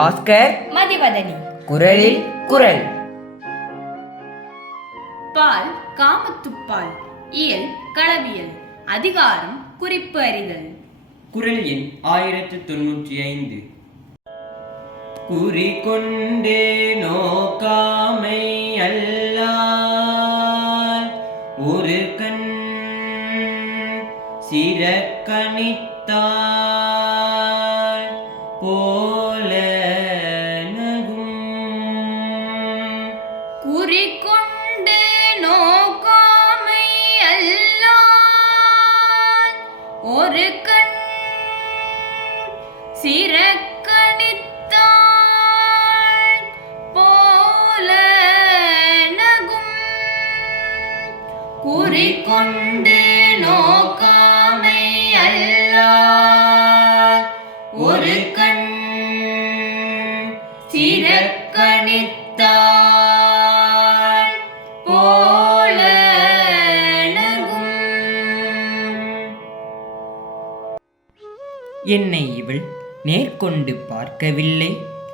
பாஸ்கர் மதிவதனி. குரலில் குரல். பால் காமத்துப்பால். இயல் களவியல். அதிகாரம் குறிப்பு அறிதல். குரல் எண் 1095. குறி கொண்டே நோக்காமை அல்லால் ஒரு கண் சிறக்கணித்தாள் போல நகும். குறி கொண்டு நோக்காமை அல்லால் ஒரு கண் சிறக்கணித்தாள் போல நகும். குறி கொண்டு நோக்காமை அல்லால் ஒரு கண் சிறக்கணித்தாள் போல நகும். என்னை இவள் நேர்கொண்டு பார்க்கவில்லை,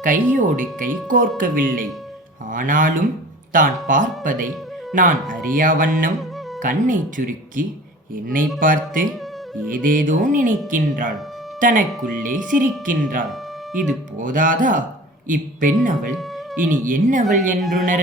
கையோடு கை கோர்க்கவில்லை. ஆனாலும் தான் பார்ப்பதை நான் அறியா வண்ணம் கண்ணை சுருக்கி என்னை பார்த்து ஏதேதோ நினைக்கின்றாள், தனக்குள்ளே சிரிக்கின்றாள். இது போதாதா? இப்பெண் அவள் இனி என்னவள் என்றுணர